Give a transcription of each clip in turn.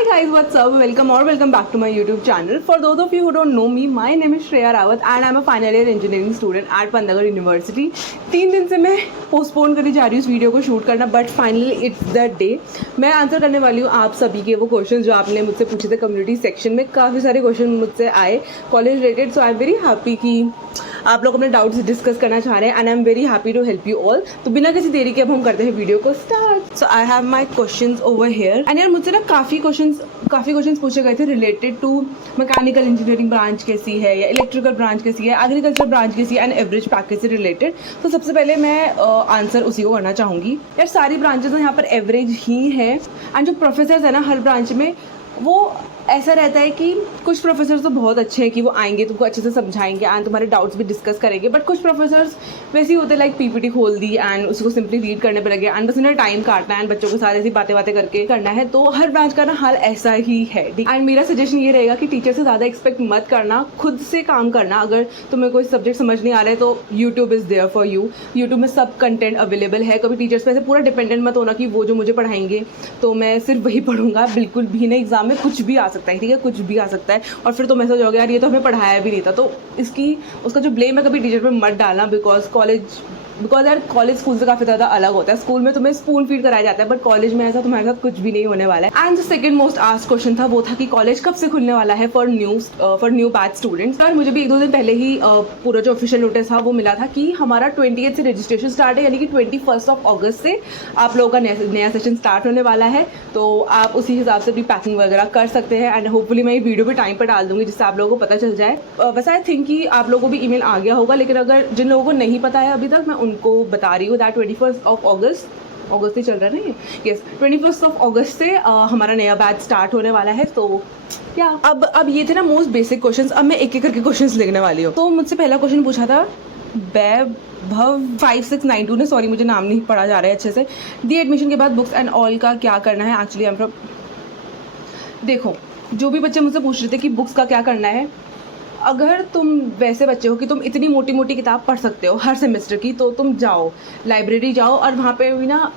Hi guys, what's up? Welcome back to my YouTube channel. For those of you who don't know me, my name is Shreya Rawat and I'm a final year engineering student at Pandagaड़ University. 3 दिन से मैं postpone करी जा रही हूँ इस video को shoot करना, but finally it's the day. मैं आंसर करने वाली हूँ आप सभी के वो क्वेश्चन जो आपने मुझसे पूछे थे कम्युनिटी सेक्शन में. काफ़ी सारे क्वेश्चन मुझसे आए college related, so I am very happy कि आप लोग अपने डाउट्स डिस्कस करना चाह रहे हैं and I am very happy to help you all. तो बिना किसी देरी के अब हम करते हैं वीडियो को start. So I have my questions over here and यार मुझसे ना काफ़ी क्वेश्चंस पूछे गए थे related to mechanical engineering branch कैसी है या इलेक्ट्रिकल ब्रांच कैसी है, एग्रीकल्चर ब्रांच कैसी है एंड एवरेज पैकेज से रिलेटेड. तो सबसे पहले मैं आंसर उसी को करना चाहूँगी. यार सारी ब्रांचेज यहाँ पर एवरेज ही है एंड जो प्रोफेसर्स है ना हर ब्रांच में वो ऐसा रहता है कि कुछ प्रोफेसर्स तो बहुत अच्छे हैं कि वो आएंगे तुमको अच्छे से समझाएंगे एंड तुम्हारे डाउट्स भी डिस्कस करेंगे, बट कुछ प्रोफेसर्स वैसे ही होते लाइक पीपीटी खोल दी एंड उसको सिंपली रीड करने पर लगे एंड बस उन्हें टाइम काटना है एंड बच्चों के साथ ऐसी बातें करके करना है. तो हर ब्रांच का ना हाल ऐसा ही है एंड मेरा सजेशन ये रहेगा कि टीचर से ज़्यादा एक्सपेक्ट मत करना, खुद से काम करना. अगर तुम्हें कोई सब्जेक्ट समझ नहीं आ रहा है तो YouTube is there for you. YouTube में सब कंटेंट अवेलेबल है. कभी टीचर्स पे ऐसे पूरा डिपेंडेंट मत होना कि वो जो मुझे पढ़ाएंगे तो मैं सिर्फ वही पढ़ूंगा. बिल्कुल भी नहीं, एग्जाम में कुछ भी आ सकता है, ठीक है, कुछ भी आ सकता है और फिर तुम ऐसा हो जाओगे यार ये तो हमें पढ़ाया भी नहीं था. तो उसका जो ब्लेम है कभी टीचर पे मत डालना, बिकॉज यार कॉलेज स्कूल से काफ़ी ज़्यादा अलग होता है. स्कूल में तुम्हें स्पून फीड कराया जाता है बट कॉलेज में ऐसा तुम्हारे साथ कुछ भी नहीं होने वाला है. एंड जो सेकंड मोस्ट आस्क्ड क्वेश्चन था वो था कि कॉलेज कब से खुलने वाला है फॉर न्यू बैच स्टूडेंट्स. और मुझे भी 1-2 दिन पहले ही पूरा जो ऑफिशियल नोटिस था वो मिला था कि हमारा 28 से रजिस्ट्रेशन स्टार्ट है, यानी कि 21 अगस्त से आप लोगों का नया सेशन स्टार्ट होने वाला है. तो आप उसी हिसाब से भी पैकिंग वगैरह कर सकते हैं एंड होपफुली मैं ये वीडियो भी टाइम पर डाल दूंगी जिससे आप लोगों को पता चल जाए. वैसे आई थिंक कि आप लोगों को भी ईमेल आ गया होगा, लेकिन अगर जिन लोगों को नहीं पता है अभी तक मैं उनको बता रही हूँ दैट 21 अगस्त ही चल रहा है ना, यस 21 अगस्त से हमारा नया बैच स्टार्ट होने वाला है. तो क्या अब ये थे ना मोस्ट बेसिक क्वेश्चंस. अब मैं एक एक करके क्वेश्चंस लिखने वाली हूँ. तो मुझसे पहला क्वेश्चन पूछा था वैभव 5692 ने, सॉरी मुझे नाम नहीं पढ़ा जा रहा है अच्छे से. दी एडमिशन के बाद बुक्स एंड ऑल का क्या करना है. एक्चुअली आई एम फ्रॉम, देखो जो भी बच्चे मुझसे पूछ रहे थे कि बुक्स का क्या करना है, अगर तुम वैसे बच्चे हो कि तुम इतनी मोटी मोटी किताब पढ़ सकते हो हर सेमेस्टर की तो तुम जाओ लाइब्रेरी जाओ. और वहाँ पे भी ना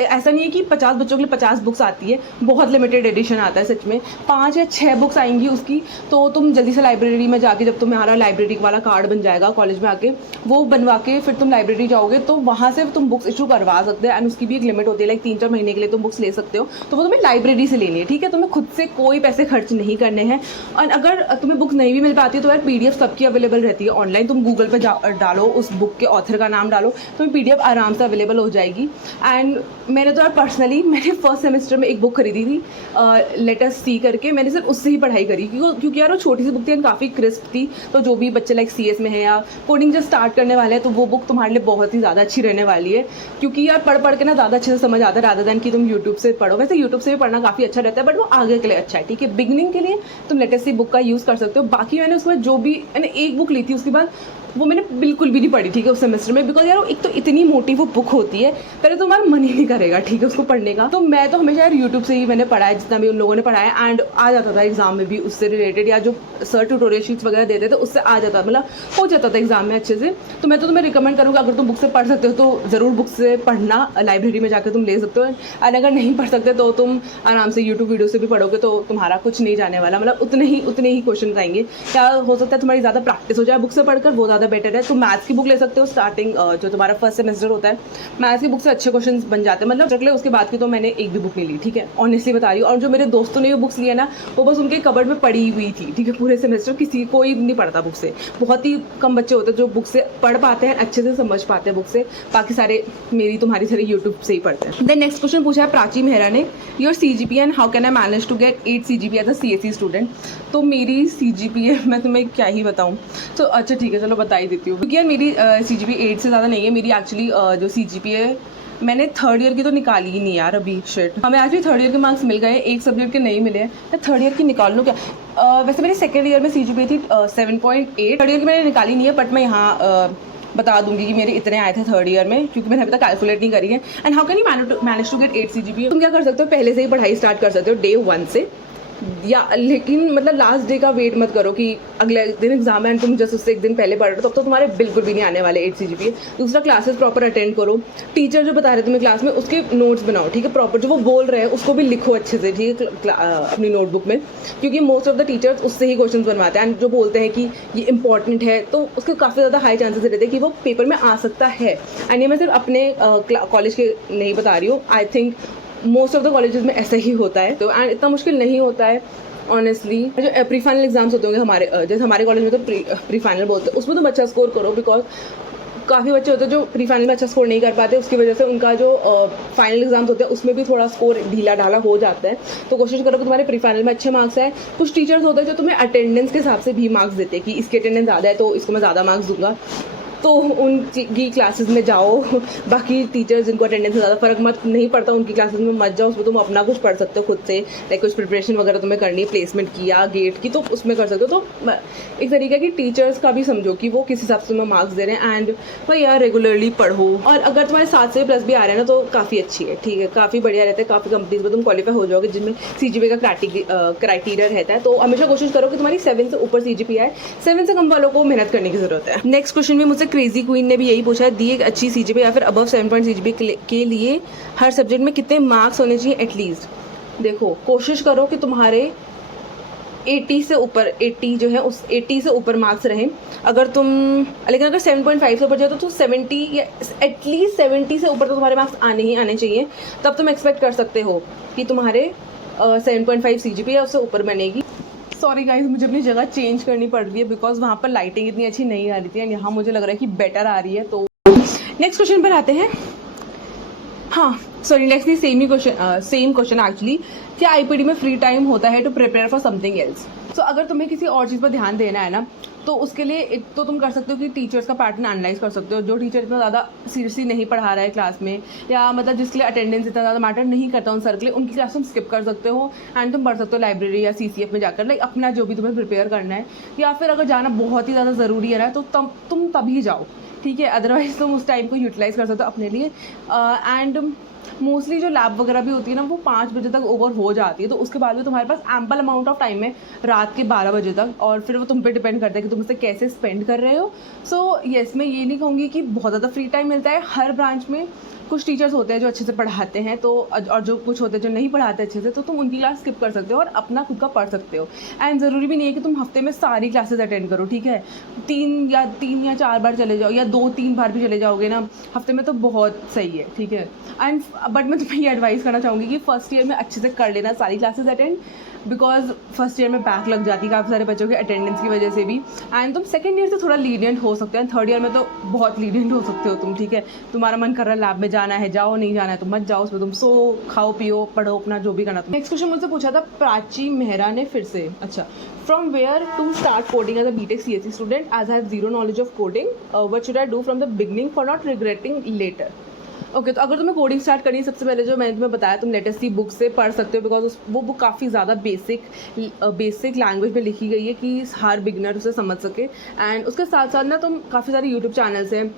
ऐसा नहीं है कि 50 बच्चों के लिए 50 बुक्स आती है, बहुत लिमिटेड एडिशन आता है सच में. 5 या 6 बुक्स आएंगी उसकी. तो तुम जल्दी से लाइब्रेरी में जाके, जब तुम्हारा लाइब्रेरी वाला कार्ड बन जाएगा कॉलेज में आके, वो बनवा के फिर तुम लाइब्रेरी जाओगे तो वहाँ से तुम बुक्स इशू करवा सकते हैं एंड उसकी भी एक लिमिट होती है, लाइक 3-4 महीने के लिए तुम बुक्स ले सकते हो. तो वो तुम्हें लाइब्रेरी से लेनी है, ठीक है. तुम्हें खुद से कोई पैसे खर्च नहीं करने हैं. और अगर तुम्हें बुक नहीं भी मिल पाती है तो यार PDF सबकी अवेलेबल रहती है ऑनलाइन. तुम गूगल पर डालो, उस बुक के ऑथर का नाम डालो, तुम्हें PDF आराम से अवेलेबल हो जाएगी. एंड मैंने तो यार पर्सनली मैंने फर्स्ट सेमेस्टर में एक बुक खरीदी थी लेट अस सी करके. मैंने सिर्फ उससे ही पढ़ाई करी क्योंकि यार वो छोटी सी बुक थी एंड काफ़ी क्रिस्प थी. तो जो भी बच्चे लाइक CS में है या कोडिंग जब स्टार्ट करने वाले हैं तो वो बुक तुम्हारे लिए बहुत ही ज़्यादा अच्छी रहने वाली है, क्योंकि यार पढ़ के ना ज़्यादा अच्छे से समझ आता है रादर दैन कि तुम यूट्यूब से पढ़ो. वैसे यूट्यूब से भी पढ़ना काफ़ी अच्छा रहता है बट वो आगे के लिए अच्छा है, ठीक है. बिगनिंग के लिए तुम लेट अस सी बुक का यूज़ कर सकते हो. बाकी मैंने उसमें जो भी मैंने एक बुक ली थी उसके बाद वो मैंने बिल्कुल भी नहीं पढ़ी, ठीक है, उस सेमेस्टर में. बिकॉज यार एक तो इतनी मोटी वो बुक होती है, पहले तो हमारा मन ही नहीं करेगा, ठीक है, उसको पढ़ने का. तो मैं तो हमेशा यार यूट्यूब से ही मैंने पढ़ा है जितना भी उन लोगों ने पढ़ाया एंड आ जाता था एग्जाम में भी उससे रिलेटेड, या जो सर ट्यूटोरियल शीट्स वगैरह देते थे उससे आ जाता, मतलब हो जाता था एग्जाम में अच्छे से. तो मैं तो तुम्हें रिकमेंड करूँगा अगर तुम बुक से पढ़ सकते हो तो ज़रूर बुक से पढ़ना. लाइब्रेरी में जाकर तुम ले सकते हो एंड अगर नहीं पढ़ सकते तो तुम आराम से यूट्यूब वीडियो से भी पढ़ोगे तो तुम्हारा कुछ नहीं जाने वाला, मतलब उतने ही क्वेश्चन आएंगे. क्या हो सकता है तुम्हारी ज़्यादा प्रैक्टिस हो जाए बुक से पढ़कर, वो ज़्यादा बेटर है. तो मैथ्स की बुक ले सकते हो स्टार्टिंग जो तुम्हारा फर्स्ट सेमेस्टर होता है, मैथ्स की बुक से अच्छे क्वेश्चन बन जाते हैं, मतलब रख ले. उसके बाद की तो मैंने एक भी बुक नहीं ली, ठीक है, ऑनेस्टली बता रही हूँ. और जो मेरे दोस्तों ने ये बुक्स लिया ना वो बस उनके कबर्ड में पड़ी हुई थी, ठीक है, पूरे सेमेस्टर कोई नहीं पढ़ता बुक से. बहुत ही कम बच्चे होते हैं जो बुक से पढ़ पाते हैं, अच्छे से समझ पाते हैं बुक से. बाकी सारे मेरी तुम्हारी सारे यूट्यूब से ही पढ़ते हैं. देन नेक्स्ट क्वेश्चन पूछा है प्राची मेहरा ने, your CGPA and how can I manage to get 8 CGPA as a CSE student. तो मेरी CGPA मैं तुम्हें क्या ही बताऊँ. तो अच्छा ठीक है चलो बता ही देती हूँ, क्योंकि यार मेरी CGPA 8 से ज़्यादा नहीं है. मेरी एक्चुअली जो CGPA मैंने थर्ड ईयर की तो निकाली ही नहीं यार अभी. शिट, हमें एक्चुअली थर्ड ईयर के मार्क्स मिल गए, एक सब्जेक्ट के नहीं मिले. मैं थर्ड ईयर की निकाल लूँ क्या. वैसे मेरी सेकेंड ईयर में CGPA थी 7.8. थर्ड ईयर की मैंने निकाली नहीं है बट मैं यहाँ बता दूंगी कि मेरे इतने आए थे थर्ड ईयर में, क्योंकि मैंने अभी तक कैलकुलेट नहीं करी है. And how can you manage to get 8 CGPA. तुम क्या कर सकते हो, पहले से ही पढ़ाई स्टार्ट कर सकते हो डे 1 से. या लेकिन मतलब लास्ट डे का वेट मत करो कि अगले दिन एग्जाम है एंड तुम जस्ट उससे एक दिन पहले पढ़ रहे हो, तब तो तुम्हारे बिल्कुल भी नहीं आने वाले 8 CGPA। दूसरा, क्लासेस प्रॉपर अटेंड करो, टीचर जो बता रहे हैं तुम्हें क्लास में उसके नोट्स बनाओ, ठीक है, प्रॉपर जो वो बोल रहे हैं उसको भी लिखो अच्छे से, ठीक है, अपनी नोटबुक में, क्योंकि मोस्ट ऑफ द टीचर्स उससे ही क्वेश्चन बनवाते हैं एंड जो बोलते हैं कि ये इंपॉर्टेंट है तो उसके काफ़ी ज़्यादा हाई चांसेस रहते हैं कि वो पेपर में आ सकता है। एंड ये मैं सिर्फ अपने कॉलेज के नहीं बता रही हूँ, I think most of the colleges में ऐसा ही होता है। तो एंड इतना मुश्किल नहीं होता है ऑनेस्टली। जो प्री फाइनल एग्जाम्स होते होंगे हमारे, जैसे हमारे कॉलेज में तो प्री फाइनल बोलते हैं, उसमें तुम अच्छा स्कोर करो, बिकॉज काफ़ी बच्चे होते हैं जो प्री फाइनल में अच्छा स्कोर नहीं कर पाते, उसकी वजह से उनका जो फाइनल एग्जाम्स होते हैं उसमें भी थोड़ा स्कोर ढीला ढाला हो जाता है। तो कोशिश करो कि तुम्हारे प्री फाइनल में अच्छे मार्क्स आए। कुछ टीचर्स होते हैं जो तुम्हें अटेंडेंस के हिसाब से भी मार्क्स देते हैं कि इसकी अटेंडेंस ज़्यादा है तो इसको मैं ज़्यादा मार्क्स दूंगा, तो उनकी क्लासेस में जाओ। बाकी टीचर्स जिनको अटेंडेंस से ज़्यादा फर्क मत नहीं पड़ता उनकी क्लासेस में मत जाओ, उसमें तुम अपना कुछ पढ़ सकते हो खुद से, लाइक कुछ प्रिपरेशन वगैरह तुम्हें करनी है प्लेसमेंट की या गेट की, तो उसमें कर सकते हो। तो एक तरीका कि टीचर्स का भी समझो कि वो किस हिसाब से तुम्हें मार्क्स दे रहे हैं, एंड भाई यार रेगुलरली पढ़ो। और अगर तुम्हारे 7 से प्लस भी आ रहे हैं ना तो काफ़ी अच्छी है, ठीक है, काफ़ी बढ़िया रहता है। काफ़ी कंपनीज में तुम क्वालिफाई हो जाओगे जिनमें CGPA का क्राइटेरिया रहता है। तो हमेशा कोशिश करो कि तुम्हारी 7 से ऊपर CGPA आए। 7 से कम वालों को मेहनत करने की जरूरत है। नेक्स्ट क्वेश्चन भी मुझसे क्रेजी क्वीन ने भी यही पूछा है, दी एक अच्छी CGPA या फिर अबव 7 पॉइंट CGPA के लिए हर सब्जेक्ट में कितने मार्क्स होने चाहिए एटलीस्ट। देखो, कोशिश करो कि तुम्हारे 80 से ऊपर, 80 जो है उस 80 से ऊपर मार्क्स रहें। अगर तुम, लेकिन अगर 7.5 से ऊपर जाए तो 70 या एटलीस्ट 70 से ऊपर तो तुम्हारे मार्क्स आने ही आने चाहिए, तब तुम एक्सपेक्ट कर सकते हो कि तुम्हारे 7.5 CGPA या उससे ऊपर बनेगी। सॉरी गाइस, मुझे अपनी जगह चेंज करनी पड़ रही है बिकॉज वहाँ पर लाइटिंग इतनी अच्छी नहीं आ रही थी एंड यहाँ मुझे लग रहा है कि बेटर आ रही है। तो नेक्स्ट क्वेश्चन पर आते हैं। हाँ सॉरी, नेक्स्ट नहीं, सेम क्वेश्चन एक्चुअली, क्या IPD में फ्री टाइम होता है to prepare for something else. तो अगर तुम्हें किसी और चीज़ पर ध्यान देना है ना, तो उसके लिए एक तो तुम कर सकते हो कि टीचर्स का पैटर्न एनालाइज कर सकते हो। जो टीचर इतना ज़्यादा सीरियसली नहीं पढ़ा रहा है क्लास में, या मतलब जिसके लिए अटेंडेंस इतना ज़्यादा मैटर नहीं करता उन सर के लिए, उनकी क्लास तुम स्किप कर सकते हो एंड तुम पढ़ सकते हो लाइब्रेरी या CCF में जाकर, लाइक अपना जो भी तुम्हें प्रिपेयर करना है। या फिर अगर जाना बहुत ही ज़्यादा ज़रूरी है ना तो तुम तभी जाओ, ठीक है, अदरवाइज तुम उस टाइम को यूटिलाइज़ कर सकते हो अपने लिए। एंड मोस्टली जो लैब वगैरह भी होती है ना वो 5 बजे तक ओवर हो जाती है, तो उसके बाद भी तुम्हारे पास एम्पल अमाउंट ऑफ टाइम है रात के 12 बजे तक, और फिर वो तुम पे डिपेंड करता है कि तुम उसे कैसे स्पेंड कर रहे हो। सो येस, मैं ये नहीं कहूँगी कि बहुत ज़्यादा फ्री टाइम मिलता है। हर ब्रांच में कुछ टीचर्स होते हैं जो अच्छे से पढ़ाते हैं, तो और जो कुछ होते हैं जो नहीं पढ़ाते अच्छे से, तो तुम उनकी क्लास स्किप कर सकते हो और अपना खुद का पढ़ सकते हो। एंड ज़रूरी भी नहीं है कि तुम हफ्ते में सारी क्लासेस अटेंड करो, ठीक है, 3 या 4 बार चले जाओ या 2-3 बार भी चले जाओगे ना हफ्ते में तो बहुत सही है, ठीक है। एंड बट मैं तुम्हें ये एडवाइस करना चाहूँगी कि फर्स्ट ईयर में अच्छे से कर लेना सारी classes attend, because first year में बैक लग जाती है काफ़ी सारे बच्चों के अटेंडेंस की वजह से भी। एंड तुम सेकंड ईयर से थोड़ा लीनियंट हो सकते हैं, थर्ड ईयर में तो बहुत लीनियंट हो सकते हो तुम, ठीक है। तुम्हारा मन कर रहा है लैब में जाना है जाओ, नहीं जाना है तो मत जाओ, उसमें तुम सो खाओ पियो पढ़ो अपना जो भी करना तुम। नेक्स्ट क्वेश्चन मुझसे पूछा था प्राची मेहरा ने फिर से, अच्छा, from where to start coding as a BTech CSE student as I have zero knowledge of coding, what should I do from the beginning for not regretting later. Okay, तो अगर तुम्हें कोडिंग स्टार्ट करनी है, सबसे पहले जो मैंने तुम्हें बताया तुम लेटेस्ट सी बुक से पढ़ सकते हो, बिकॉज वो बुक काफ़ी ज़्यादा बेसिक लैंग्वेज में लिखी गई है कि हर बिगनर उसे समझ सके। एंड उसके साथ साथ ना तुम काफ़ी सारे यूट्यूब चैनल्स हैं,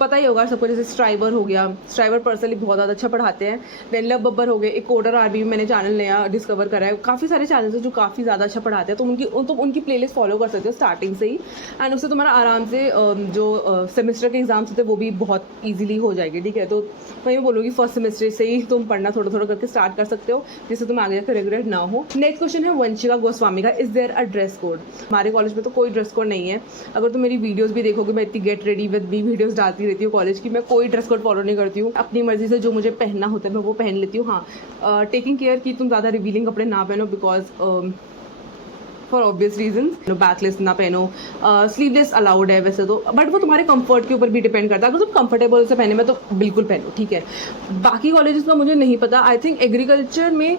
पता ही होगा सबको, जैसे स्ट्राइवर हो गया, स्ट्राइवर पर्सनली बहुत ज़्यादा अच्छा पढ़ाते हैं। देन लव बब्बर हो गए, एक कोडर आरबी मैंने चैनल नया डिस्कवर करा है। काफ़ी सारे चैनल्स हैं जो काफ़ी ज़्यादा अच्छा पढ़ाते हैं, तो उनकी प्लेलिस्ट फॉलो कर सकते हो स्टार्टिंग से ही। एंड उससे तुम्हारा आराम से जो सेमेस्टर के एग्जाम्स होते हैं वो भी बहुत ईजिली हो जाएगी, ठीक है। तो मैं ये बोलूँगी फर्स्ट सेमेस्टर से ही तुम पढ़ना थोड़ा थोड़ा करके स्टार्ट कर सकते हो, जिससे तुम आगे जाकर रिग्रेट ना हो। नेक्स्ट क्वेश्चन है वंशिका गोस्वामी का, is there a dress code. हमारे कॉलेज में तो कोई ड्रेस कोड नहीं है। अगर तुम मेरी वीडियोज़ भी देखोगे, मैं इतनी get ready with me videos डालती रहती हूँ कॉलेज की, मैं कोई ड्रेस कोड फॉलो नहीं करती हूँ। अपनी मर्जी से जो मुझे पहनना होता है मैं वो पहन लेती हूँ। हाँ, टेकिंग केयर कि तुम ज़्यादा रिवीलिंग कपड़े ना पहनो, because for obvious reason. Backless ना पहनो, स्लीवलेस अलाउड है वैसे तो, बट वो तुम्हारे कंफर्ट के ऊपर भी डिपेंड करता है। अगर तुम कंफर्टेबल से पहने में तो बिल्कुल पहनो, ठीक है। बाकी कॉलेजेस में मुझे नहीं पता, आई थिंक एग्रीकल्चर में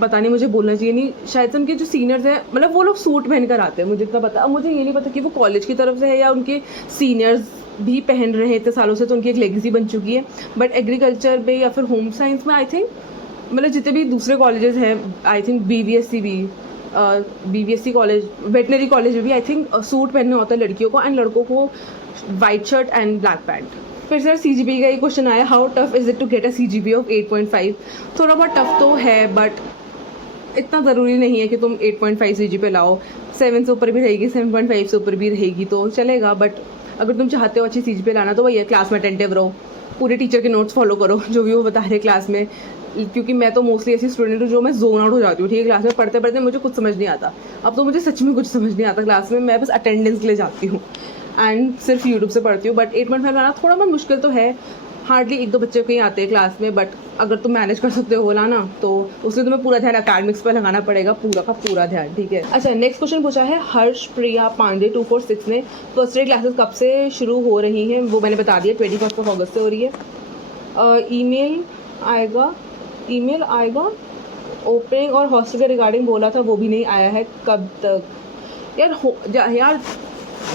पता नहीं, मुझे बोलना चाहिए नहीं, शायद से उनके जो सीनियर्स हैं मतलब वो लोग सूट पहन कर आते हैं, मुझे इतना पता। अब मुझे ये नहीं पता कि वो कॉलेज की तरफ से है या उनके सीनियर्स भी पहन रहे हैं इतने सालों से, तो उनकी एक लेगेसी बन चुकी है। बट एग्रीकल्चर में या फिर होम साइंस में आई थिंक, मतलब जितने भी दूसरे कॉलेजेस हैं, I think BVSC college, veterinary college में भी आई थिंक सूट पहनना होता है लड़कियों को, एंड लड़कों को white shirt and black pant. फिर सर CGPA का ये क्वेश्चन आया, how tough is it to get a CGPA of 8.5। थोड़ा बहुत टफ तो है, बट इतना ज़रूरी नहीं है कि तुम 8.5 CG पे लाओ, 7 से ऊपर भी रहेगी, 7.5 से ऊपर भी रहेगी तो चलेगा। बट अगर तुम चाहते हो अच्छी CG पे लाना तो वही है, क्लास में अटेंटिव रहो, पूरे टीचर के नोट्स फॉलो करो जो भी वो बता रहे क्लास में। क्योंकि मैं तो मोस्टली ऐसी स्टूडेंट हूँ जो मैं जोन आउट हो जाती हूँ, ठीक है, क्लास में पढ़ते पढ़ते मुझे कुछ समझ नहीं आता। अब तो मुझे सच में कुछ समझ नहीं आता क्लास में, मैं बस अटेंडेंस के लिए जाती हूँ एंड सिर्फ यूट्यूब से पढ़ती हूँ। बट 8.5 लाना थोड़ा बहुत मुश्किल तो है, हार्डली 1-2 बच्चे कहीं आते हैं क्लास में, बट अगर तुम मैनेज कर सकते हो लाना तो उसमें तुम्हें पूरा ध्यान अकेडमिक्स पर लगाना पड़ेगा, पूरा का पूरा ध्यान, ठीक है। अच्छा, नेक्स्ट क्वेश्चन पूछा है हर्ष प्रिया पांडे 246 ने, फर्स्ट ईयर क्लासेस कब से शुरू हो रही हैं? वो मैंने बता दिया, 21 अगस्त से हो रही है। ईमेल आएगा ओपनिंग और हॉस्टल के रिगार्डिंग बोला था, वो भी नहीं आया है, कब तक? यार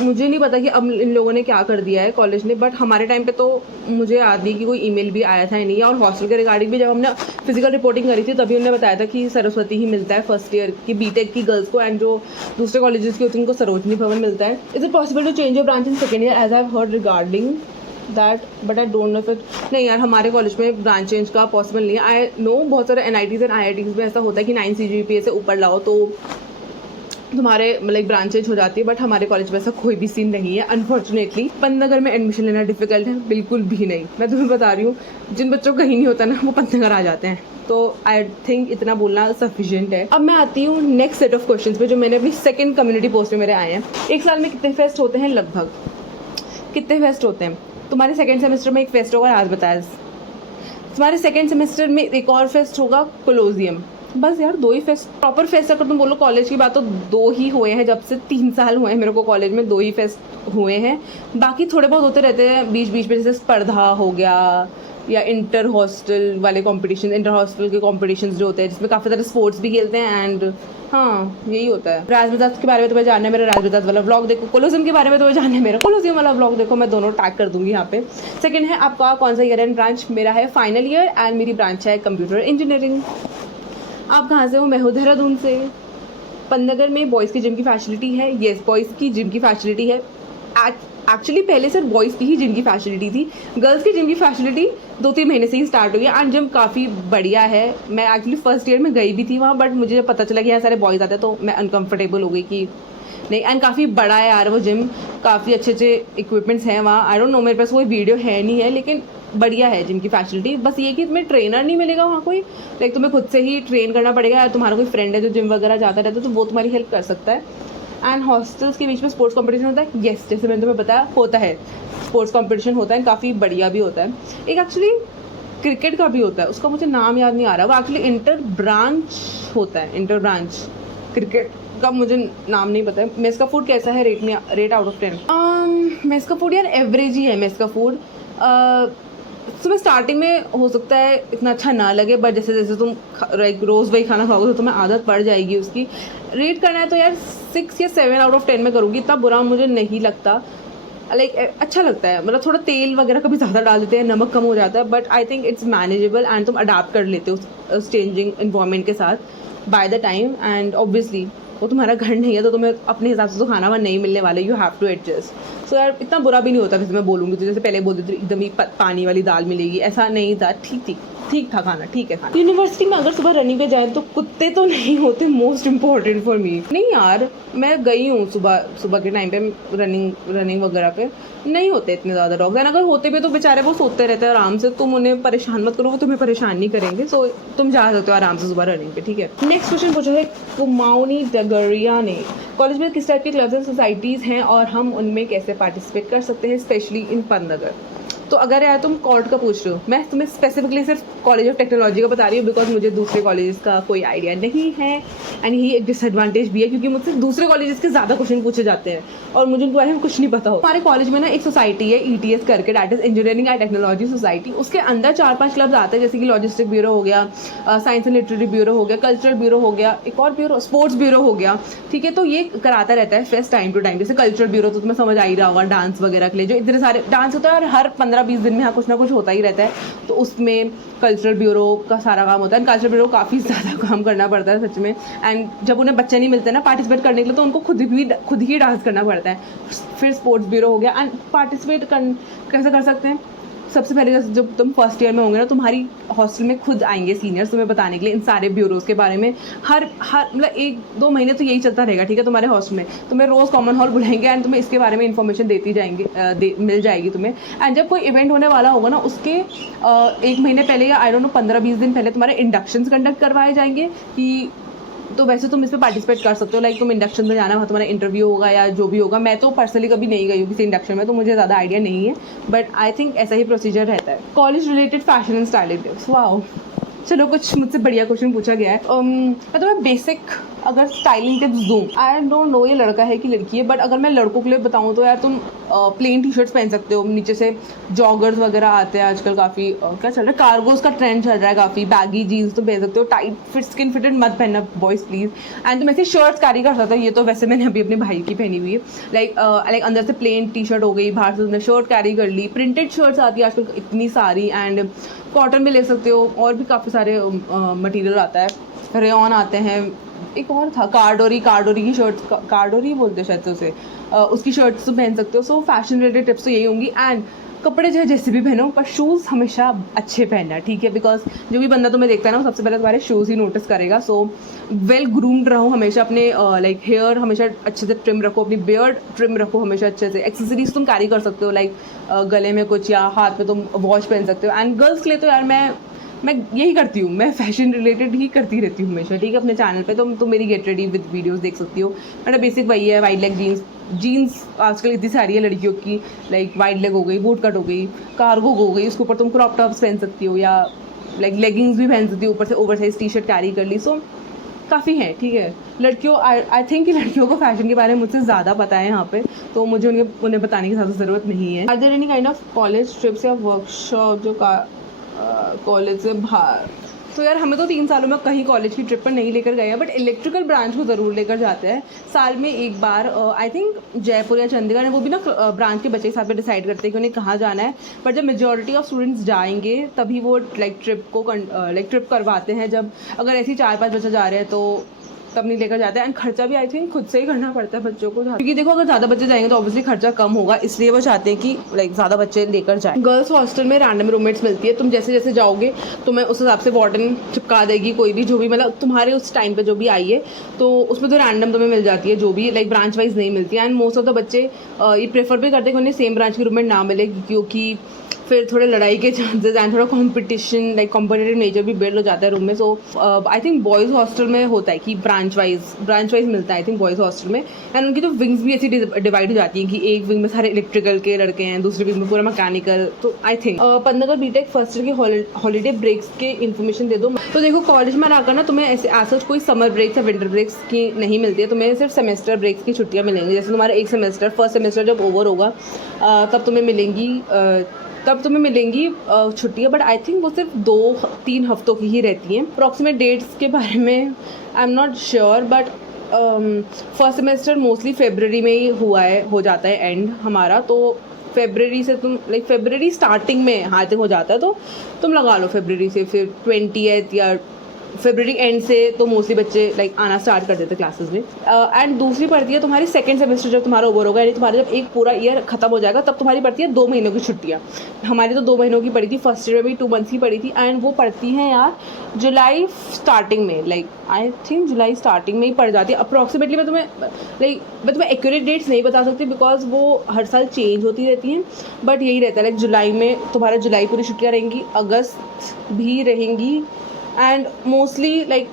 मुझे नहीं पता कि अब इन लोगों ने क्या कर दिया है कॉलेज ने, बट हमारे टाइम पे तो मुझे याद नहीं कि कोई ईमेल भी आया था या नहीं। और हॉस्टल के रिगार्डिंग भी जब हमने फिजिकल रिपोर्टिंग करी थी तभी उन्होंने बताया था कि सरस्वती ही मिलता है फर्स्ट ईयर की बीटेक की गर्ल्स को, एंड जो दूसरे कॉलेजेस की होती है उनको सरोजनी भवन मिलता है। Is it possible to change your branch in second year? As I have heard regarding that but I don't know if it. नहीं यार, हमारे कॉलेज में ब्रांच चेंज का पॉसिबल नहीं है। आई नो बहुत सारे NITs एंड IITs में ऐसा होता है कि 9 CGPA से ऊपर लाओ तो तुम्हारे मतलब ब्रांच चेंज हो जाती है, बट हमारे कॉलेज में ऐसा कोई भी सीन नहीं है अनफॉर्चुनेटली। पंतनगर में एडमिशन लेना डिफिकल्ट है? बिल्कुल भी नहीं, मैं तुम्हें बता रही हूँ, जिन बच्चों को कहीं नहीं होता ना वो पंतनगर आ जाते हैं, तो आई थिंक इतना बोलना सफिशिएंट है। अब मैं आती हूँ नेक्स्ट सेट ऑफ क्वेश्चंस पे जो मैंने अपनी सेकंड कम्युनिटी पोस्ट में मेरे आए हैं। एक साल में कितने फेस्ट होते हैं लगभग? कितने फेस्ट होते हैं? तुम्हारे सेकेंड सेमेस्टर में एक फेस्ट होगा, आज बताया। तुम्हारे सेकेंड सेमेस्टर में एक और फेस्ट होगा, कोलोजियम। बस यार 2 ही फेस्ट, प्रॉपर फेस्ट अगर तुम बोलो कॉलेज की बात तो 2 ही हुए हैं, जब से 3 साल हुए हैं मेरे को कॉलेज में 2 ही फेस्ट हुए हैं। बाकी थोड़े बहुत होते रहते हैं बीच बीच में, जैसे स्पर्धा हो गया या इंटर हॉस्टल वाले कॉम्पिटिशन, इंटर हॉस्टल के कॉम्पिटिशन्स जो होते हैं जिसमें काफ़ी सारे स्पोर्ट्स भी खेलते हैं, एंड हाँ यही होता है। राजविदास के बारे में तुम्हें जानना है, मेरा राजविदास वाला व्लॉग देखो। कोलोजियम के बारे में तुम्हें जानना है, मेरा कोलोजियम वाला व्लॉग देखो, मैं दोनों टैग कर दूंगी यहाँ पे। सेकंड है आपका कौन सा ईयर एंड ब्रांच? मेरा है फाइनल ईयर एंड मेरी ब्रांच है कंप्यूटर इंजीनियरिंग। आप कहाँ से हो? मैं हूँ देहरादून से। पंतनगर में बॉयज़ की जिम की फैसिलिटी है? येस, बॉयज़ की जिम की फैसिलिटी है। एक्चुअली पहले सिर्फ बॉयज़ की ही जिम की फैसिलिटी थी, गर्ल्स की जिम की फैसिलिटी 2-3 महीने से ही स्टार्ट हुई है, एंड जिम काफ़ी बढ़िया है। मैं एक्चुअली फर्स्ट ईयर में गई भी थी वहाँ, बट मुझे जब पता चला कि यहाँ सारे बॉयज़ आते हैं तो मैं अनकम्फर्टेबल हो गई कि नहीं, एंड काफ़ी बड़ा है यार वो जिम, काफ़ी अच्छे अच्छे इक्विपमेंट्स हैं वहाँ। आई डोंट नो, मेरे पास कोई वीडियो है नहीं है, लेकिन बढ़िया है जिम की फैसिलिटी। बस ये कि तुम्हें ट्रेनर नहीं मिलेगा वहाँ कोई, लाइक तुम्हें खुद से ही ट्रेन करना पड़ेगा, या तुम्हारा कोई फ्रेंड है जो जिम वगैरह जाता रहता है तो वो तुम्हारी हेल्प कर सकता है। एंड हॉस्टल्स के बीच में स्पोर्ट्स कॉम्पिटिशन होता है? येस, जैसे मैंने तुम्हें बताया होता है, स्पोर्ट्स कॉम्पिटिशन होता है, काफ़ी बढ़िया भी होता है। एक एक्चुअली क्रिकेट का भी होता है, उसका मुझे नाम याद नहीं आ रहा, वो एक्चुअली इंटर ब्रांच होता है, इंटर ब्रांच क्रिकेट का मुझे नाम नहीं पता है। मेस का फूड कैसा है रेट आउट ऑफ 10? मेस का फूड यार एवरेज ही है मेस का फूड। तुम्हें स्टार्टिंग में हो सकता है इतना अच्छा ना लगे, बट जैसे जैसे तुम लाइक रोज़ वही खाना खाओगे तो तुम्हें आदत पड़ जाएगी उसकी। रेट करना है तो यार 6 या 7 आउट ऑफ 10 में करूँगी, इतना बुरा मुझे नहीं लगता, लाइक अच्छा लगता है। मतलब थोड़ा तेल वगैरह कभी ज़्यादा डाल देते हैं, नमक कम हो जाता है, but I think it's manageable and तुम अडाप्ट कर लेते हो उस चेंजिंग इन्वायरमेंट के साथ by the time. And obviously वो तुम्हारा घर नहीं है तो तुम्हें अपने हिसाब से तो खाना वहाँ नहीं मिलने वाला, यू हैव टू एडजस्ट। सो यार इतना बुरा भी नहीं होता जैसे मैं बोलूँगी तो, जैसे पहले बोलती थी एकदम ही पानी वाली दाल मिलेगी, ऐसा नहीं था, ठीक था खाना, ठीक है खाना। यूनिवर्सिटी में अगर सुबह रनिंग पे जाए तो कुत्ते तो नहीं होते, मोस्ट इम्पॉर्टेंट फॉर मी। नहीं यार, मैं गई हूँ सुबह के टाइम पे रनिंग वगैरह पे, नहीं होते इतने ज़्यादा डॉग्स, एंड अगर होते भी तो बेचारे वो सोते रहते हैं आराम से, तुम उन्हें परेशान मत करो, वो तुम्हें परेशान नहीं करेंगे। सो तुम जा सकते हो आराम से सुबह रनिंग पे, ठीक है। नेक्स्ट क्वेश्चन पूछा है कुमाऊनी डगरिया ने, कॉलेज में किस टाइप के क्लब्स एंड सोसाइटीज़ हैं और हम उनमें कैसे पार्टिसिपेट कर सकते हैं, स्पेशली इन पंतनगर? तो अगर यार तुम कॉर्ड का पूछ रहे हो, मैं तुम्हें स्पेसिफिकली सिर्फ कॉलेज ऑफ टेक्नोलॉजी का बता रही हूँ बिकॉज मुझे दूसरे कॉलेजेस का कोई आइडिया नहीं है, एंड यही एक डिसएडवांटेज भी है क्योंकि मुझसे दूसरे कॉलेजेस के ज़्यादा क्वेश्चन पूछे जाते हैं और मुझे उनके बारे में कुछ नहीं पता हो। हमारे कॉलेज में ना एक सोसाइटी है ETS करके, that is engineering and technology society. उसके अंदर 4-5 क्लब्स आते हैं, जैसे कि लॉजिस्टिक ब्यूरो हो गया, साइंस एंड लिटरेरी ब्यूरो हो गया, कल्चरल ब्यूरो हो गया, एक और ब्यूरो स्पोर्ट्स ब्यूरो हो गया, ठीक है। तो ये कराता रहता है फेस्ट टाइम टू टाइम। जैसे कल्चरल ब्यूरो तो तुम्हें समझ आ ही रहा होगा, डांस वगैरह के लिए जो इतने सारे डांस होता है और हर 15-20 दिन में यहाँ कुछ ना कुछ होता ही रहता है, तो उसमें कल्चरल ब्यूरो का सारा काम होता है। कल्चरल ब्यूरो काफ़ी ज़्यादा काम करना पड़ता है सच में, एंड जब उन्हें बच्चे नहीं मिलते ना पार्टिसिपेट करने के लिए तो उनको खुद ही डांस करना पड़ता है। फिर स्पोर्ट्स ब्यूरो हो गया, एंड पार्टिसिपेट कैसे कर सकते हैं, सबसे पहले जब तुम फर्स्ट ईयर में होंगे ना, तुम्हारी हॉस्टल में खुद आएंगे सीनियर्स तुम्हें बताने के लिए इन सारे ब्यूरोज़ के बारे में। हर मतलब 1-2 महीने तो यही चलता रहेगा, ठीक है। तुम्हारे हॉस्टल में तुम्हें रोज़ कॉमन हॉल बुलाएंगे एंड तुम्हें इसके बारे में इन्फॉर्मेशन देती जाएंगे, मिल जाएगी तुम्हें। एंड जब कोई इवेंट होने वाला होगा ना, उसके 1 महीने पहले या आई डोंट नो 15-20 दिन पहले तुम्हारे इंडक्शंस कंडक्ट करवाए जाएंगे कि तो वैसे तुम इस पर पार्टिसिपेट कर सकते हो। लाइक तुम इंडक्शन में जाना, वहाँ तुम्हारा इंटरव्यू होगा या जो भी होगा। मैं तो पर्सनली कभी नहीं गई हूँ किसी इंडक्शन में, तो मुझे ज़्यादा आइडिया नहीं है, बट आई थिंक ऐसा ही प्रोसीजर रहता है। College related fashion and styling tips, wow. चलो कुछ मुझसे बढ़िया क्वेश्चन पूछा गया है। मैं तुम्हें बेसिक अगर स्टाइलिंग टिप्स दूँ, आई डोंट नो ये लड़का है कि लड़की है, बट अगर मैं लड़कों के लिए बताऊँ तो यार तुम प्लेन टी शर्ट्स पहन सकते हो, नीचे से जॉगर्स वगैरह आते हैं आजकल काफ़ी, क्या चल रहा है, कार्गोज का ट्रेंड चल रहा है काफ़ी, बैगी जीन्स तो पहन सकते हो। टाइट फिट स्किन फिटेड मत पहनना बॉयज़ प्लीज़। एंड तुम ऐसे शर्ट्स कैरी कर सकते हो, ये तो वैसे मैंने अभी अपने भाई की पहनी हुई है। लाइक अंदर से प्लेन टी शर्ट हो गई, बाहर से तुमने शर्ट कैरी कर ली। प्रिंटेड शर्ट्स आती है आजकल इतनी सारी, एंड कॉटन में ले सकते हो, और भी काफ़ी सारे मटेरियल आता है, रेयॉन आते हैं। एक और था कार्डोरी की शर्ट्स, कार्डोरी बोलते हैं शायद से उसे, उसकी शर्ट्स तो पहन सकते हो। सो फैशन रिलेटेड टिप्स तो यही होंगी। एंड कपड़े जो है जैसे भी पहनो, पर शूज़ हमेशा अच्छे पहनना, ठीक है, बिकॉज जो भी बंदा तुम्हें देखता है ना, वो सबसे पहले तुम्हारे शूज़ ही नोटिस करेगा। सो वेल ग्रूम्ड रहो हमेशा, अपने लाइक हेयर हमेशा अच्छे से ट्रिम रखो, अपनी बियर्ड ट्रिम रखो हमेशा अच्छे से। एक्सेसरीज तुम कैरी कर सकते हो, लाइक गले में कुछ या हाथ में तुम वॉच पहन सकते हो। एंड गर्ल्स के लिए तो यार मैं यही करती हूँ, मैं फैशन रिलेटेड ही करती रहती हूँ हमेशा, ठीक है। अपने चैनल पे तुम मेरी गेट रेडी विद वीडियोस देख सकती हो। मेरा बेसिक वही है, वाइड लेग जीन्स आजकल इतनी सारी है लड़कियों की, लाइक वाइड लेग हो गई, बूट कट हो गई, कार्गो हो गई, उसके ऊपर तुम क्रॉप टॉप्स पहन सकती हो, या लाइक लेगिंग्स भी पहन सकती हो, ऊपर से ओवरसाइज टी शर्ट कैरी कर ली। सो काफ़ी है, ठीक है। लड़कियों आई थिंक कि लड़कियों को फैशन के बारे में मुझसे ज़्यादा पता है यहाँ पे, तो मुझे उन्हें बताने की ज़्यादा ज़रूरत नहीं है। Are there any kind of college trips या वर्कशॉप जो कॉलेज से बाहर? तो यार हमें तो 3 सालों में कहीं कॉलेज की ट्रिप पर नहीं लेकर गए हैं, बट इलेक्ट्रिकल ब्रांच को ज़रूर लेकर जाते हैं साल में एक बार। आई थिंक जयपुर या चंडीगढ़ है, वो भी ना ब्रांच के बच्चे के साथ में डिसाइड करते हैं कि उन्हें कहाँ जाना है। बट जब मेजॉरिटी ऑफ स्टूडेंट्स जाएंगे तभी वो ट्रिप करवाते हैं। जब अगर ऐसे ही 4-5 बच्चे जा रहे हैं तो तब नहीं लेकर जाते हैं। एंड खर्चा भी आई थिंक खुद से ही करना पड़ता है बच्चों को, क्योंकि देखो अगर ज़्यादा बच्चे जाएंगे तो ऑब्वियसली खर्चा कम होगा, इसलिए वो चाहते हैं कि लाइक ज़्यादा बच्चे लेकर जाएं। गर्ल्स हॉस्टल में रैंडम रूममेट्स मिलती है, तुम जैसे जैसे जाओगे तुम्हें उस हिसाब से वार्डन चिपका देगी, कोई भी जो भी मतलब तुम्हारे उस टाइम पे जो भी आई है, तो उसमें तो रैंडम तुम्हें मिल जाती है, जो भी लाइक ब्रांच वाइज नहीं मिलती है। एंड मोस्ट ऑफ द बच्चे ये प्रेफर भी करते हैं कि उन्हें सेम ब्रांच की रूममेट ना मिले, क्योंकि फिर थोड़े लड़ाई के चांसेस एंड थोड़ा कॉम्पिटिशन लाइक कॉम्पिटेटिव नेचर भी बिल्ड हो जाता है रूम में। सो आई थिंक बॉयज़ हॉस्टल में होता है कि ब्रांच वाइज मिलता है आई थिंक बॉयज़ हॉस्टल में। एंड उनकी तो विंग्स भी ऐसी डिवाइड हो जाती हैं कि एक विंग में सारे इलेक्ट्रिकल के लड़के हैं, दूसरे विंग में पूरा मैकेनिकल। तो I think Pantnagar BTech first year की हॉलीडे ब्रेक्स के इन्फॉर्मेशन दे दो। तो देखो कॉलेज में आकर ना तुम्हें ऐसे ऐसा कोई समर ब्रेक्स या विंटर ब्रेक्स की नहीं मिलती है, तुम्हें सिर्फ सेमेस्टर ब्रेक्स की छुट्टियाँ मिलेंगी। जैसे तुम्हारा एक सेमेस्टर फर्स्ट सेमेस्टर जब ओवर होगा तब तुम्हें मिलेंगी छुट्टियाँ, बट आई थिंक वो सिर्फ 2-3 हफ्तों की ही रहती हैं। अप्रॉक्सीमेट डेट्स के बारे में I am not sure, but first semester mostly February में ही हो जाता है एंड हमारा। तो फेबररी से तुम लाइक फेबररी स्टार्टिंग में हाँ तक हो जाता है, तो तुम लगा लो फेबररी से, फिर 20th या फेबररी एंड से तो मोस्टली बच्चे लाइक आना स्टार्ट कर देते क्लासेस में। एंड दूसरी पड़ती है तुम्हारी सेकंड सेमेस्टर जब तुम्हारा ओवर होगा, यानी तुम्हारा जब एक पूरा ईयर खत्म हो जाएगा, तब तुम्हारी पड़ती है 2 महीनों की छुट्टियाँ। हमारी तो 2 महीनों की पड़ी थी, फर्स्ट ईयर में भी 2 मंथ्स की पड़ी थी। एंड वो पड़ती हैं यार जुलाई स्टार्टिंग में, like I think July starting में ही पड़ जाती है अप्रॉक्सीमेटली। मैं तुम्हें एक्यूरेट डेट्स नहीं बता सकती बिकॉज वो हर साल चेंज होती रहती हैं, बट यही रहता है लाइक जुलाई में तुम्हारा जुलाई पूरी छुट्टियाँ रहेंगी, अगस्त भी रहेंगी, and mostly like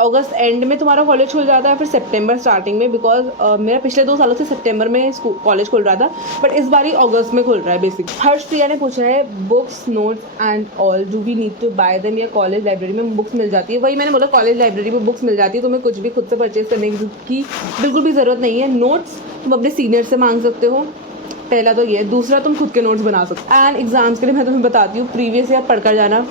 August and में तुम्हारा कॉलेज खुल जाता है, फिर सितंबर स्टार्टिंग में। बिकॉज मेरा पिछले 2 सालों से सितंबर में कॉलेज खुल रहा था, बट इस बार ही अगस्त में खुल रहा है बेसिक। हर्ष प्रिया ने पूछा है books notes and all do we need to buy them, या कॉलेज लाइब्रेरी में बुक्स मिल जाती है? वही मैंने बोला, कॉलेज लाइब्रेरी में बुक्स मिल जाती है, तुम्हें कुछ भी खुद से परचेज करने की बिल्कुल भी ज़रूरत नहीं है। नोट्स तुम अपने सीनियर से मांग सकते हो, पहला तो ये। दूसरा तुम खुद के नोट्स बना सकते हो। एंड एग्जाम्स के लिए मैं तुम्हें बताती हूँ, प्रीवियस ईयर पढ़कर जाना।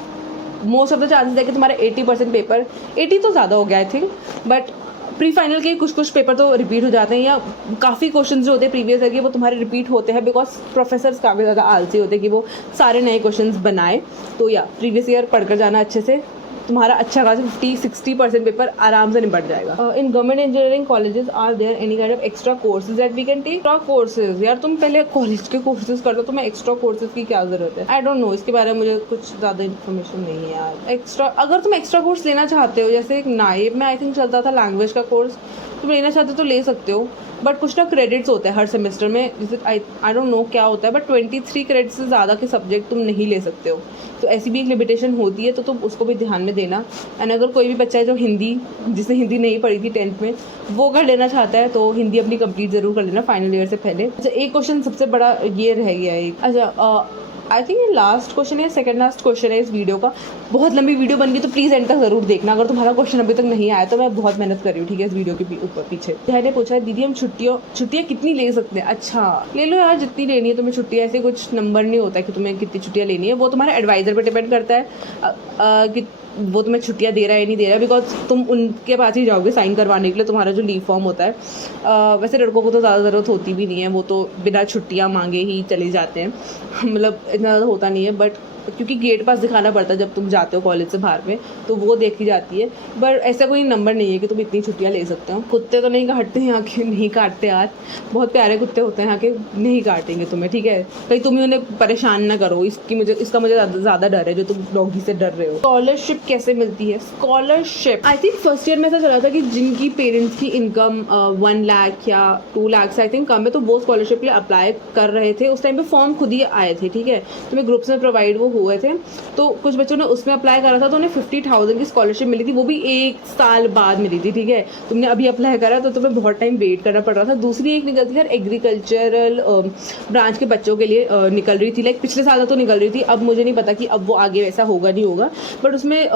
मोस्ट ऑफ द चांसेस है कि तुम्हारा 80% पेपर, 80 तो ज़्यादा हो गया I think, but pre final के कुछ पेपर तो रिपीट हो जाते हैं, या काफ़ी क्वेश्चंस जो होते हैं प्रीवियस ईयर के वो तुम्हारे रिपीट होते हैं, बिकॉज प्रोफेसर्स काफ़ी ज़्यादा आलसी होते हैं कि वो सारे नए क्वेश्चंस बनाए। तो या प्रीवियस ईयर पढ़कर जाना अच्छे से। तुम्हारा अच्छा खासा 50-60% पेपर आराम से निपट जाएगा। In government engineering colleges are there any kind of extra courses that we can take? Extra courses यार, तुम पहले कॉलेज के कोर्सेज कर लो, तुम्हें एक्स्ट्रा कोर्सेज की क्या जरूरत है? आई डोंट नो, इसके बारे में मुझे कुछ ज़्यादा इन्फॉर्मेशन नहीं है यार। एक्स्ट्रा, अगर तुम एक्स्ट्रा कोर्स लेना चाहते हो, जैसे एक नाइब में आई थिंक चलता था लैंग्वेज का कोर्स, तुम लेना चाहते हो तो ले सकते हो, बट कुछ ना क्रेडिट्स होते हैं हर सेमेस्टर में, जैसे आई डोंट नो क्या होता है, बट 23 क्रेडिट से ज़्यादा के सब्जेक्ट तुम नहीं ले सकते हो, तो ऐसी भी एक लिमिटेशन होती है, तो तुम उसको भी ध्यान में देना। एंड अगर कोई भी बच्चा है जो जिसने हिंदी नहीं पढ़ी थी 10th में, वो कर लेना चाहता है तो हिंदी अपनी कंप्लीट ज़रूर कर लेना फाइनल ईयर से पहले। अच्छा, एक क्वेश्चन सबसे बड़ा ये रह गया है। अच्छा, आई थिंक ये लास्ट क्वेश्चन है, सेकंड लास्ट क्वेश्चन है इस वीडियो का। बहुत लंबी वीडियो बन गई तो प्लीज़ एंड तक ज़रूर देखना। अगर तुम्हारा क्वेश्चन अभी तक नहीं आया तो मैं बहुत मेहनत कर रही हूँ, ठीक है, इस वीडियो के ऊपर पीछे। मैंने पूछा है दीदी हम छुट्टियाँ कितनी ले सकते हैं? अच्छा, ले लो यार जितनी लेनी है तुम्हें छुट्टियाँ, ऐसे कुछ नंबर नहीं होता कि तुम्हें कितनी छुट्टियाँ लेनी है, वो तुम्हारे एडवाइज़र पर डिपेंड करता है कि वो तुम्हें छुट्टियाँ दे रहा है या नहीं दे रहा है, बिकॉज तुम उनके पास ही जाओगे साइन करवाने के लिए, तुम्हारा जो लीव फॉर्म होता है। वैसे लड़कों को तो ज़्यादा ज़रूरत होती भी नहीं है, वो तो बिना छुट्टियाँ मांगे ही चले जाते हैं मतलब इतना ज़्यादा होता नहीं है, बट क्योंकि गेट पास दिखाना पड़ता है जब तुम जाते हो कॉलेज से बाहर में, तो वो देखी जाती है। बट ऐसा कोई नंबर नहीं है कि तुम इतनी छुट्टियाँ ले सकते हो। कुत्ते तो नहीं काटते यहाँ के, नहीं काटते यार, बहुत प्यारे कुत्ते होते हैं यहाँ के, नहीं काटेंगे तुम्हें, ठीक है, कहीं तुम ही उन्हें परेशान ना करो, इसका मुझे ज़्यादा डर है जो तुम डॉगी से डर रहे हो। स्कॉलरशिप कैसे मिलती है? Scholarship I think first year में ऐसा चला था कि जिनकी पेरेंट्स की इनकम 1 लाख या 2 लाख से आई थिंक कम है, तो वो स्कॉलरशिप लिए अप्लाई कर रहे थे। उस टाइम पे फॉर्म खुद ही आए थे, ठीक है, तुम्हें ग्रुप्स में प्रोवाइड वो हुए थे, तो कुछ बच्चों ने उसमें अप्लाई करा था तो उन्हें 50,000 की स्कॉलरशिप मिली थी, वो भी 1 साल बाद मिली थी, ठीक है। तुमने अभी अप्लाई करा तो तुम्हें बहुत टाइम वेट करना पड़ रहा था। दूसरी एक निकलती है एग्रीकल्चरल ब्रांच के बच्चों के लिए निकल रही थी, लाइक पिछले साल तो निकल रही थी, अब मुझे नहीं पता कि अब वो आगे वैसा होगा नहीं होगा, बट उसमें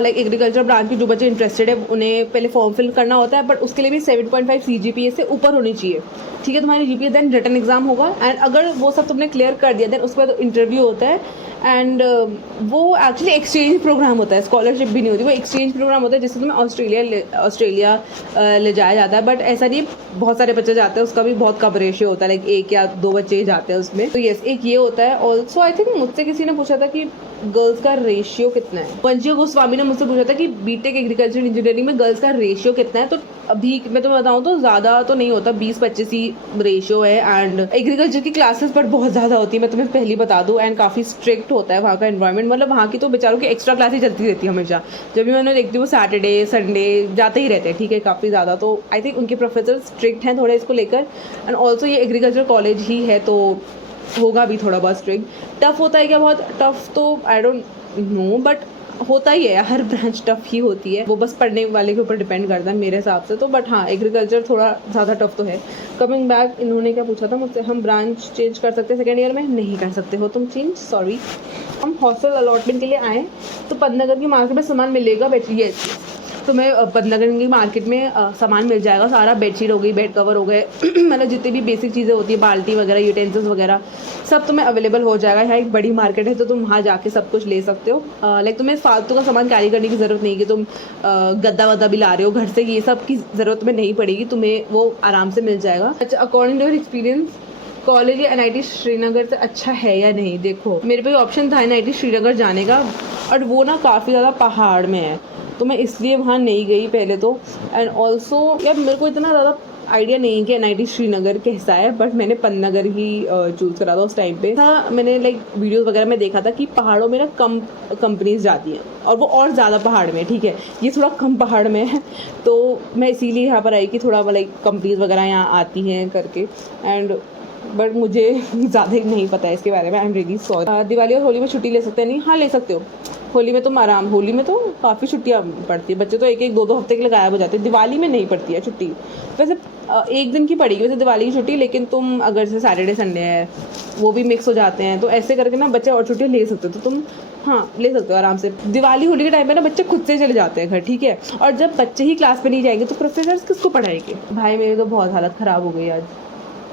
लाइक एग्रीकल्चर ब्रांच के जो बच्चे इंटरेस्टेड है उन्हें पहले फॉर्म फिल करना होता है, बट उसके लिए भी 7.5 CGPA से ऊपर होनी चाहिए, ठीक है, तुम्हारी GPA, देन रिटन एग्जाम होगा, एंड अगर वो सब तुमने क्लियर कर दिया देन उसके बाद इंटरव्यू होता है, एंड वो एक्चुअली एक्सचेंज प्रोग्राम होता है, स्कॉलरशिप भी नहीं होती, वो एक्सचेंज प्रोग्राम होता है जिससे तुम्हें ऑस्ट्रेलिया ले जाया जाता है, बट ऐसा नहीं बहुत सारे बच्चे जाते हैं, उसका भी बहुत कम रेशियो होता है, लाइक 1 या 2 बच्चे ही जाते हैं उसमें, तो यस एक ये होता है। ऑल्सो आई थिंक मुझसे किसी ने पूछा था कि गर्ल्स का रेशियो कितना है, वंशिका गोस्वामी ने मुझसे पूछा था कि बीटेक एग्रीकल्चर इंजीनियरिंग में गर्ल्स का रेशियो कितना है, तो अभी मैं तुम्हें बताऊँ तो ज़्यादा तो नहीं होता, 20-25 ही रेशियो है, एंड एग्रीकल्चर की क्लासेस पर बहुत ज़्यादा होती है, मैं तुम्हें पहले बता दूँ, एंड काफ़ी स्ट्रिक्ट होता है वहाँ का एनवायरनमेंट, मतलब वहाँ की तो बेचारों की एक्स्ट्रा क्लासेस चलती रहती है हमेशा, जब भी मैंने देखती हूँ वो सैटरडे संडे जाते ही रहते हैं, ठीक है, काफ़ी ज़्यादा, तो आई थिंक उनके प्रोफेसर स्ट्रिक्ट हैं थोड़ा इसको लेकर, एंड ऑल्सो ये एग्रीकल्चर कॉलेज ही है तो होगा भी थोड़ा बहुत स्ट्रिक्ट। टफ होता है क्या? बहुत टफ तो आई डोंट नो, बट होता ही है, हर ब्रांच टफ ही होती है, वो बस पढ़ने वाले के ऊपर डिपेंड करता है मेरे हिसाब से तो, बट हाँ एग्रीकल्चर थोड़ा ज़्यादा टफ तो है। कमिंग बैक, इन्होंने क्या पूछा था मुझसे, हम ब्रांच चेंज कर सकते हैं सेकेंड ईयर में? नहीं कर सकते हो तुम चेंज, सॉरी। हम हॉस्टल अलॉटमेंट के लिए आए तो पंतनगर की मार्केट में सामान मिलेगा, बैठिए, तुम्हें पंतनगर की मार्केट में सामान मिल जाएगा सारा, बेडशीट हो गई, बेड कवर हो गए मतलब जितनी भी बेसिक चीज़ें होती है, बाल्टी वगैरह, यूटेंसिल्स वगैरह, सब तुम्हें अवेलेबल हो जाएगा। यहाँ एक बड़ी मार्केट है तो तुम वहाँ जाके सब कुछ ले सकते हो, लाइक तुम्हें फालतू का सामान कैरी करने की ज़रूरत नहीं कि तुम गद्दा वद्दा भी ला रहे हो घर से, ये सब की ज़रूरत तुम्हें नहीं पड़ेगी, तुम्हें वो आराम से मिल जाएगा। अच्छा, according to your experience college या NIT श्रीनगर से अच्छा है या नहीं? देखो मेरे पे ऑप्शन था NIT श्रीनगर जाने का, और वो ना काफ़ी ज़्यादा पहाड़ में है, तो मैं इसलिए वहाँ नहीं गई पहले तो, एंड ऑल्सो यार मेरे को इतना ज़्यादा आइडिया नहीं कि NIT श्रीनगर कैसा है, बट मैंने पंतनगर ही चूज़ करा था उस टाइम पे। था मैंने लाइक वीडियोस वगैरह में देखा था कि पहाड़ों में ना कम कंपनीज जाती हैं, और वो और ज़्यादा पहाड़ में, ठीक है, ये थोड़ा कम पहाड़ में है, तो मैं इसीलिए यहाँ पर आई कि थोड़ा लाइक कंपनीज वगैरह यहाँ आती हैं करके, एंड बट मुझे ज़्यादा ही नहीं पता है इसके बारे में, I am really sorry. Diwali और होली में छुट्टी ले सकते हैं? नहीं, हाँ ले सकते हो, होली में तुम आराम, होली में तो काफ़ी छुट्टियाँ पड़ती है, बच्चे तो 1-1, 2-2 हफ्ते के लिए गायब हो जाते हैं, दिवाली में नहीं पड़ती है छुट्टी, वैसे 1 दिन की पड़ेगी वैसे दिवाली की छुट्टी, लेकिन तुम अगर जैसे सैटरडे संडे है वो भी मिक्स हो जाते हैं, तो ऐसे करके ना बच्चे और छुट्टियाँ ले सकते हो, तो तुम हाँ ले सकते हो आराम से। दिवाली होली के टाइम पे ना बच्चे खुद से चले जाते हैं घर, ठीक है, और जब बच्चे ही क्लास में नहीं जाएंगे तो प्रोफेसर्स किसको पढ़ाएंगे? भाई मेरी तो बहुत हालत ख़राब हो गई आज,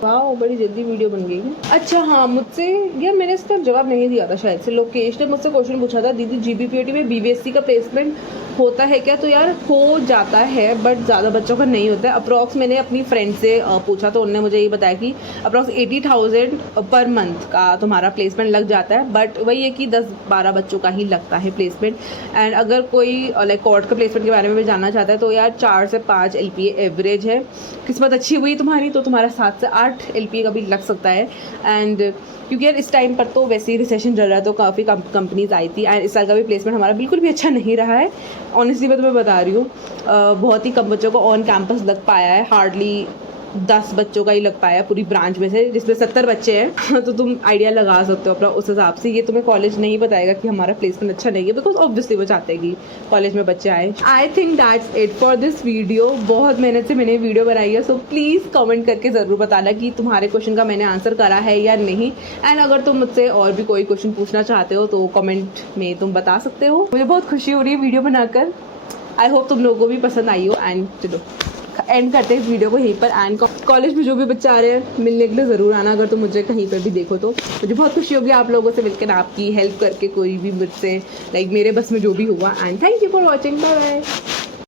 वाह, बड़ी जल्दी वीडियो बन गई है। अच्छा हाँ, मुझसे यार मैंने इसका जवाब नहीं दिया था शायद से। लोकेश ने मुझसे क्वेश्चन पूछा था, दीदी जीबीपीओटी में बीबीएससी का प्लेसमेंट होता है क्या? तो यार हो जाता है, बट ज़्यादा बच्चों का नहीं होता है। अप्रॉक्स मैंने अपनी फ्रेंड से पूछा तो उन्होंने मुझे ये बताया कि अप्रॉक्स 80,000 पर मंथ का तुम्हारा प्लेसमेंट लग जाता है, बट वही है कि 10-12 बच्चों का ही लगता है प्लेसमेंट। एंड अगर कोई लाइक कोर्ट का प्लेसमेंट के बारे में भी जानना चाहता है तो यार 4 से 5 LPA एवरेज है। किस्मत अच्छी हुई तुम्हारी तो तुम्हारा 7 से 8 LPA का भी लग सकता है। एंड क्योंकि यार इस टाइम पर तो वैसे ही रिसेशन चल रहा है तो काफ़ी कंपनीज आई थी, एंड इस साल का भी प्लेसमेंट हमारा बिल्कुल भी अच्छा नहीं रहा है। ऑनेस्टली मैं तुम्हें बता रही हूँ, बहुत ही कम बच्चों को ऑन कैंपस लग पाया है, हार्डली 10 बच्चों का ही लग पाया पूरी ब्रांच में से, जिसमें 70 बच्चे हैं। तो तुम आइडिया लगा सकते हो अपना उस हिसाब से। ये तुम्हें कॉलेज नहीं बताएगा कि हमारा प्लेसमेंट अच्छा नहीं है, बिकॉज ऑब्वियसली वो चाहते हैं कि कॉलेज में बच्चे आए। I think that's it for this video. बहुत मेहनत से मैंने वीडियो बनाई है, सो प्लीज़ कमेंट करके ज़रूर बताना कि तुम्हारे क्वेश्चन का मैंने आंसर करा है या नहीं। एंड अगर तुम मुझसे और भी कोई क्वेश्चन पूछना चाहते हो तो कमेंट में तुम बता सकते हो। मुझे बहुत खुशी हो रही है वीडियो बनाकर। आई होप तुम लोगों को भी पसंद आई हो। एंड चलो एंड करते हैं वीडियो को यहीं पर। एंड कॉलेज में जो भी बच्चे आ रहे हैं मिलने के लिए ज़रूर आना, अगर तुम मुझे कहीं पर भी देखो तो। मुझे बहुत खुशी होगी आप लोगों से मिलकर, आपकी हेल्प करके, कोई भी मुझसे लाइक मेरे बस में जो भी हुआ। And thank you for watching, bye bye.